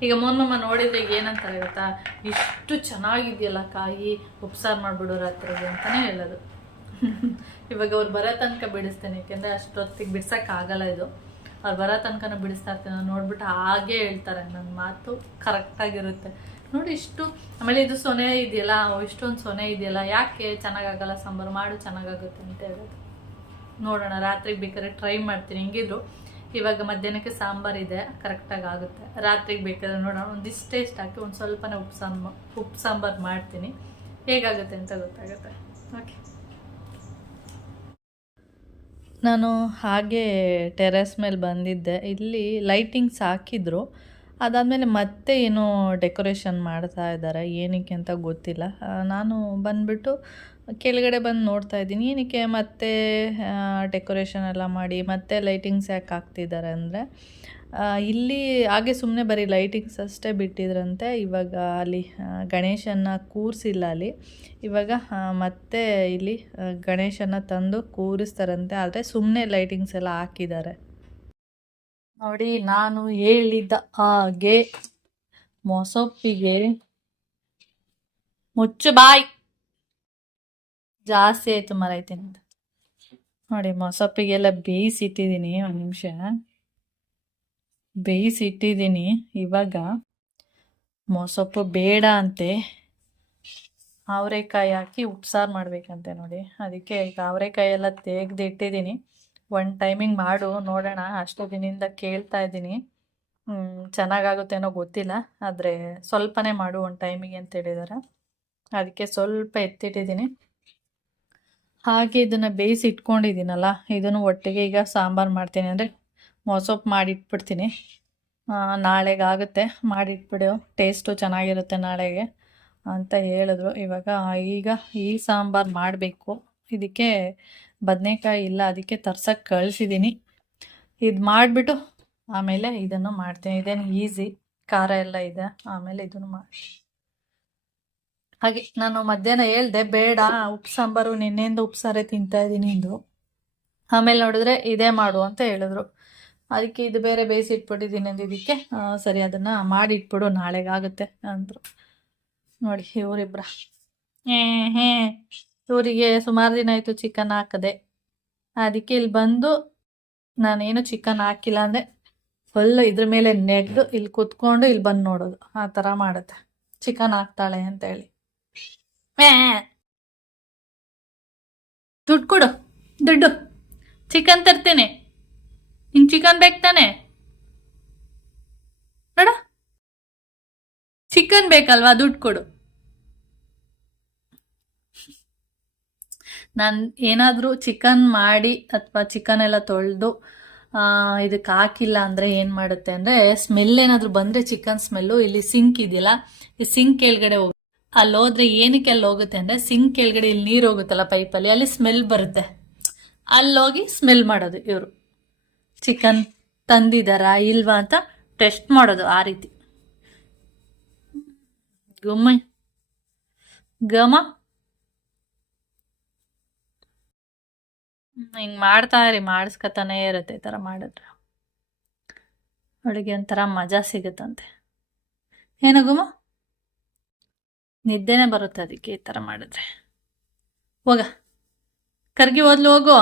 ಈಗ ಮೊನ್ನಮ್ಮ ನೋಡಿದರೆ ಏನಂತಾರೆ ಗೊತ್ತಾ, ಇಷ್ಟು ಚೆನ್ನಾಗಿದೆಯಲ್ಲ ಕಾಯಿ, ಉಪ್ಸಾರು ಮಾಡಿಬಿಡೋ ರಾತ್ರಿಗೆ ಅಂತಲೇ ಹೇಳೋದು. ಇವಾಗ ಅವ್ರು ಬರೋ ತನಕ ಬಿಡಿಸ್ತೇನೆ, ಏಕೆಂದರೆ ಅಷ್ಟೊತ್ತಿಗೆ ಬಿಡ್ಸೋಕ್ಕಾಗಲ್ಲ ಇದು. ಅವ್ರು ಬರೋ ತನಕನೂ ಬಿಡಿಸ್ತಾ ಇರ್ತೀನಿ. ನೋಡ್ಬಿಟ್ಟು ಹಾಗೇ ಹೇಳ್ತಾರೆ, ನನ್ನ ಮಾತು ಕರೆಕ್ಟಾಗಿರುತ್ತೆ. ನೋಡಿ ಇಷ್ಟು, ಆಮೇಲೆ ಇದು ಸೊನೆ ಇದೆಯಲ್ಲ, ಇಷ್ಟೊಂದು ಸೊನೆ ಇದೆಯಲ್ಲ, ಯಾಕೆ ಚೆನ್ನಾಗಾಗಲ್ಲ ಸಾಂಬಾರು, ಮಾಡು ಚೆನ್ನಾಗಾಗುತ್ತೆ ಅಂತ ಹೇಳೋದು. ನೋಡೋಣ, ರಾತ್ರಿಗೆ ಬೇಕಾದ್ರೆ ಟ್ರೈ ಮಾಡ್ತೀನಿ. ಹೆಂಗಿದ್ರು ಇವಾಗ ಮಧ್ಯಾಹ್ನಕ್ಕೆ ಸಾಂಬಾರು ಇದೆ, ಕರೆಕ್ಟಾಗಿ ಆಗುತ್ತೆ. ರಾತ್ರಿಗೆ ಬೇಕಾದ್ರೆ ನೋಡೋಣ, ಒಂದಿಷ್ಟು ಟೇಸ್ಟ್ ಹಾಕಿ ಒಂದು ಸ್ವಲ್ಪನೇ ಉಪ್ಪು ಸಾಂಬಾರು ಮಾಡ್ತೀನಿ, ಹೇಗಾಗುತ್ತೆ ಅಂತ ಗೊತ್ತಾಗುತ್ತೆ. ಓಕೆ, ನಾನು ಹಾಗೆ ಟೆರೆಸ್ ಮೇಲೆ ಬಂದಿದ್ದೆ. ಇಲ್ಲಿ ಲೈಟಿಂಗ್ಸ್ ಹಾಕಿದ್ರು, ಅದಾದಮೇಲೆ ಮತ್ತೆ ಏನೋ ಡೆಕೋರೇಷನ್ ಮಾಡ್ತಾ ಇದ್ದಾರೆ, ಏನಕ್ಕೆ ಅಂತ ಗೊತ್ತಿಲ್ಲ. ನಾನು ಬಂದುಬಿಟ್ಟು ಕೆಳಗಡೆ ಬಂದು ನೋಡ್ತಾ ಇದ್ದೀನಿ, ಏನಕ್ಕೆ ಮತ್ತೆ ಡೆಕೋರೇಷನ್ ಎಲ್ಲ ಮಾಡಿ ಮತ್ತೆ ಲೈಟಿಂಗ್ಸ್ ಯಾಕೆ ಹಾಕ್ತಿದ್ದಾರೆ ಅಂದರೆ, ಇಲ್ಲಿ ಹಾಗೆ ಸುಮ್ಮನೆ ಬರೀ ಲೈಟಿಂಗ್ಸ್ ಅಷ್ಟೇ ಬಿಟ್ಟಿದ್ರಂತೆ. ಇವಾಗ ಅಲ್ಲಿ ಗಣೇಶನ ಕೂರಿಸಿಲ್ಲ ಅಲ್ಲಿ, ಇವಾಗ ಮತ್ತೆ ಇಲ್ಲಿ ಗಣೇಶನ ತಂದು ಕೂರಿಸ್ತಾರಂತೆ, ಆದರೆ ಸುಮ್ಮನೆ ಲೈಟಿಂಗ್ಸ್ ಎಲ್ಲ ಹಾಕಿದ್ದಾರೆ. ನೋಡಿ, ನಾನು ಹೇಳಿದ್ದ ಹಾಗೆ ಮೊಸಪ್ಪಿಗೆ ಮುಚ್ಚು ಬಾಯ್, ಜಾಸ್ತಿ ಆಯಿತು ಮರೈತೀನಿ ಅಂತ. ನೋಡಿ, ಮೊಸಪ್ಪಿಗೆಲ್ಲ ಬೇಯಿಸಿಟ್ಟಿದ್ದೀನಿ, ಒಂದು ನಿಮಿಷ ಬೇಯಿಸಿಟ್ಟಿದ್ದೀನಿ. ಇವಾಗ ಮೊಸಪ್ಪು ಬೇಡ ಅಂತೆ, ಅವರೆಕಾಯಿ ಹಾಕಿ ಉಪ್ಸಾರು ಮಾಡಬೇಕಂತೆ. ನೋಡಿ, ಅದಕ್ಕೆ ಈಗ ಅವರೆಕಾಯಿ ಎಲ್ಲ ತೆಗೆದು ಇಟ್ಟಿದ್ದೀನಿ. ಒಂದು ಟೈಮಿಂಗ್ ಮಾಡು ನೋಡೋಣ, ಅಷ್ಟು ದಿನದಿಂದ ಕೇಳ್ತಾ ಇದ್ದೀನಿ. ಚೆನ್ನಾಗಾಗುತ್ತೇನೋ ಗೊತ್ತಿಲ್ಲ, ಆದರೆ ಸ್ವಲ್ಪನೇ ಮಾಡು ಒಂದು ಟೈಮಿಗೆ ಅಂತ ಹೇಳಿದ್ದಾರೆ. ಅದಕ್ಕೆ ಸ್ವಲ್ಪ ಎತ್ತಿಟ್ಟಿದ್ದೀನಿ. ಹಾಗೆ ಇದನ್ನು ಬೇಯಿಸಿ ಇಟ್ಕೊಂಡಿದ್ದೀನಲ್ಲ, ಇದನ್ನು ಒಟ್ಟಿಗೆ ಈಗ ಸಾಂಬಾರು ಮಾಡ್ತೀನಿ, ಅಂದರೆ ಮೊಸಪ್ಪು ಮಾಡಿಟ್ಬಿಡ್ತೀನಿ. ನಾಳೆಗಾಗುತ್ತೆ, ಮಾಡಿಟ್ಬಿಡು, ಟೇಸ್ಟು ಚೆನ್ನಾಗಿರುತ್ತೆ ನಾಳೆಗೆ ಅಂತ ಹೇಳಿದ್ರು. ಈಗ ಈ ಸಾಂಬಾರು ಮಾಡಬೇಕು. ಇದಕ್ಕೆ ಬದನೆಕಾಯಿ ಇಲ್ಲ, ಅದಕ್ಕೆ ತರ್ಸಕ್ಕೆ ಕಳಿಸಿದ್ದೀನಿ. ಇದು ಮಾಡಿಬಿಟ್ಟು ಆಮೇಲೆ ಇದನ್ನು ಮಾಡ್ತೀನಿ. ಇದೇನು ಈಸಿ, ಖಾರ ಎಲ್ಲ ಇದೆ. ಆಮೇಲೆ ಇದನ್ನು ಮಾಡಿ ಹಾಗೆ ನಾನು ಮಧ್ಯಾಹ್ನ ಹೇಳ್ದೆ ಬೇಡ ಉಪ್ಪು ಸಾಂಬಾರು, ನಿನ್ನೆಯಿಂದ ಉಪ್ಸಾರೇ ತಿಂತಾಯಿದ್ದೀನಿ ಇಂದು. ಆಮೇಲೆ ನೋಡಿದ್ರೆ ಇದೇ ಮಾಡು ಅಂತ ಹೇಳಿದ್ರು. ಅದಕ್ಕೆ ಇದು ಬೇರೆ ಬೇಯಿಸಿಟ್ಬಿಟ್ಟಿದ್ದೀನಿ ಅಂದಿದ್ದಕ್ಕೆ ಸರಿ ಅದನ್ನು ಮಾಡಿಟ್ಬಿಡು ನಾಳೆಗಾಗುತ್ತೆ ಅಂದರು. ನೋಡಿ, ಇವರಿಬ್ರ ಇವರಿಗೆ ಸುಮಾರು ದಿನ ಆಯಿತು ಚಿಕನ್ ಹಾಕದೆ, ಅದಕ್ಕೆ ಇಲ್ಲಿ ಬಂದು ನಾನೇನು ಚಿಕನ್ ಹಾಕಿಲ್ಲ ಅಂದರೆ ಫುಲ್ ಇದ್ರ ಮೇಲೆ ನೆಗ್ದು ಇಲ್ಲಿ ಕುತ್ಕೊಂಡು ಇಲ್ಲಿ ಬಂದು ನೋಡೋದು ಆ ಥರ ಮಾಡುತ್ತೆ ಚಿಕನ್ ಹಾಕ್ತಾಳೆ ಅಂತೇಳಿ. ದುಡ್ಡು ಕೊಡು, ದುಡ್ಡು, ಚಿಕನ್ ತರ್ತೇನೆ, ನಿಂಗೆ ಚಿಕನ್ ಬೇಕು ತಾನೆ? ನೋಡ, ಚಿಕನ್ ಬೇಕಲ್ವಾ, ದುಡ್ಡು ಕೊಡು. ನಾನು ಏನಾದರೂ ಚಿಕನ್ ಮಾಡಿ ಅಥವಾ ಚಿಕನ್ ಎಲ್ಲ ತೊಳೆದು ಇದಕ್ಕೆ ಹಾಕಿಲ್ಲ ಅಂದರೆ ಏನು ಮಾಡುತ್ತೆ ಅಂದರೆ ಸ್ಮೆಲ್ ಏನಾದರೂ ಬಂದರೆ ಚಿಕನ್ ಸ್ಮೆಲ್ಲು ಇಲ್ಲಿ ಸಿಂಕ್ ಇದೆಯಲ್ಲ, ಈ ಸಿಂಕ್ ಕೆಳಗಡೆ ಹೋಗುತ್ತೆ. ಅಲ್ಲಿ ಹೋದ್ರೆ ಏನಕ್ಕೆ ಅಲ್ಲಿ ಹೋಗುತ್ತೆ ಅಂದರೆ ಸಿಂಕ್ ಕೆಳಗಡೆ ಇಲ್ಲಿ ನೀರು ಹೋಗುತ್ತಲ್ಲ ಪೈಪಲ್ಲಿ, ಅಲ್ಲಿ ಸ್ಮೆಲ್ ಬರುತ್ತೆ. ಅಲ್ಲೋಗಿ ಸ್ಮೆಲ್ ಮಾಡೋದು ಇವರು, ಚಿಕನ್ ತಂದಿದ್ದಾರಾ ಇಲ್ವಾ ಅಂತ ಟೆಸ್ಟ್ ಮಾಡೋದು ಆ ರೀತಿ. ಗುಮ್ಮ ಗಮ ಹಿಂಗೆ ಮಾಡ್ತಾ ಇರಿ, ಮಾಡಿಸ್ಕೊತಾನೇ ಇರುತ್ತೆ. ಈ ಥರ ಮಾಡಿದ್ರೆ ಅವಳಿಗೆ ಒಂಥರ ಮಜಾ ಸಿಗುತ್ತಂತೆ. ಏನು ಗುಮ್ಮ, ನಿದ್ದೆನೇ ಬರುತ್ತೆ ಅದಕ್ಕೆ ಈ ಥರ ಮಾಡಿದ್ರೆ. ಹೋಗ ಕರ್ಗಿ ಓದ್ಲು, ಹೋಗು.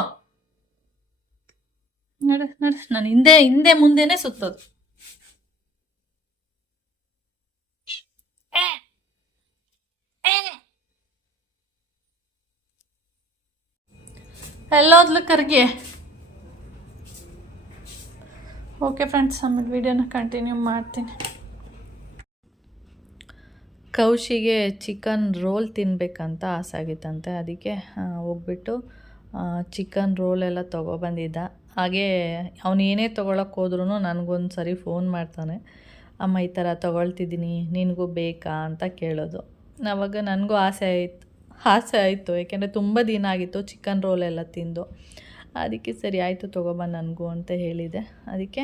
ನಡ ನಡ, ನಾನು ಹಿಂದೆ ಹಿಂದೆ ಮುಂದೆನೇ ಸುತ್ತೋದು. ಎಲ್ಲೋದ್ಲು ಕರ್ಗಿ. ಓಕೆ ಫ್ರೆಂಡ್ಸ್, ಆಮೇಲೆ ವಿಡಿಯೋನ ಕಂಟಿನ್ಯೂ ಮಾಡ್ತೀನಿ. ಕೌಶಿಗೆ ಚಿಕನ್ ರೋಲ್ ತಿನ್ನಬೇಕಂತ ಆಸೆ ಆಗಿತ್ತಂತೆ. ಅದಕ್ಕೆ ಹೋಗ್ಬಿಟ್ಟು ಚಿಕನ್ ರೋಲೆಲ್ಲ ತೊಗೊಬಂದಿದ್ದ. ಹಾಗೇ ಅವನು ಏನೇ ತೊಗೊಳಕ್ಕೆ ಹೋದ್ರೂ ನನಗೊಂದು ಸರಿ ಫೋನ್ ಮಾಡ್ತಾನೆ, ಅಮ್ಮ ಈ ಥರ ತೊಗೊಳ್ತಿದ್ದೀನಿ, ನಿನಗೂ ಬೇಕಾ ಅಂತ ಕೇಳೋದು. ಆವಾಗ ನನಗೂ ಆಸೆ ಆಯಿತು, ಯಾಕೆಂದರೆ ತುಂಬ ದಿನ ಆಗಿತ್ತು ಚಿಕನ್ ರೋಲೆಲ್ಲ ತಿಂದು. ಅದಕ್ಕೆ ಸರಿ ಆಯಿತು ತೊಗೊಬಂದು ನನಗೂ ಅಂತ ಹೇಳಿದೆ. ಅದಕ್ಕೆ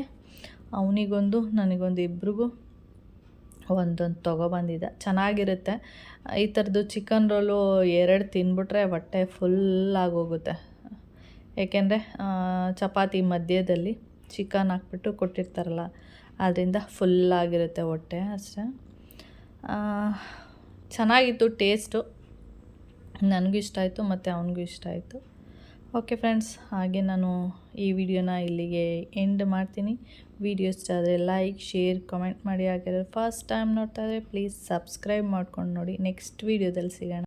ಅವನಿಗೊಂದು ನನಗೊಂದು ಇಬ್ರಿಗೂ ಒಂದೊಂದು ತೊಗೊಬಂದಿದ್ದೆ. ಚೆನ್ನಾಗಿರುತ್ತೆ ಈ ಥರದ್ದು ಚಿಕನ್ ರೋಲು. 2 ತಿಂದ್ಬಿಟ್ರೆ ಹೊಟ್ಟೆ ಫುಲ್ಲಾಗೋಗುತ್ತೆ. ಏಕೆಂದರೆ ಚಪಾತಿ ಮಧ್ಯದಲ್ಲಿ ಚಿಕನ್ ಹಾಕ್ಬಿಟ್ಟು ಕೊಟ್ಟಿರ್ತಾರಲ್ಲ, ಅದರಿಂದ ಫುಲ್ಲಾಗಿರುತ್ತೆ ಹೊಟ್ಟೆ ಅಷ್ಟೇ. ಚೆನ್ನಾಗಿತ್ತು ಟೇಸ್ಟು, ನನಗೂ ಇಷ್ಟ ಆಯಿತು ಮತ್ತು ಅವನಿಗೂ ಇಷ್ಟ ಆಯಿತು. ಓಕೆ ಫ್ರೆಂಡ್ಸ್, ಹಾಗೆ ನಾನು ಈ ವಿಡಿಯೋನ ಇಲ್ಲಿಗೆ ಎಂಡ್ ಮಾಡ್ತೀನಿ. ವಿಡಿಯೋ ಇಷ್ಟ ಆದರೆ ಲೈಕ್, ಶೇರ್, ಕಮೆಂಟ್ ಮಾಡಿ. ಹಾಗೆ ಫಸ್ಟ್ ಟೈಮ್ ನೋಡ್ತಾ ಇದ್ದರೆ ಪ್ಲೀಸ್ ಸಬ್ಸ್ಕ್ರೈಬ್ ಮಾಡ್ಕೊಂಡು ನೋಡಿ. ನೆಕ್ಸ್ಟ್ ವಿಡಿಯೋದಲ್ಲಿ ಸಿಗೋಣ.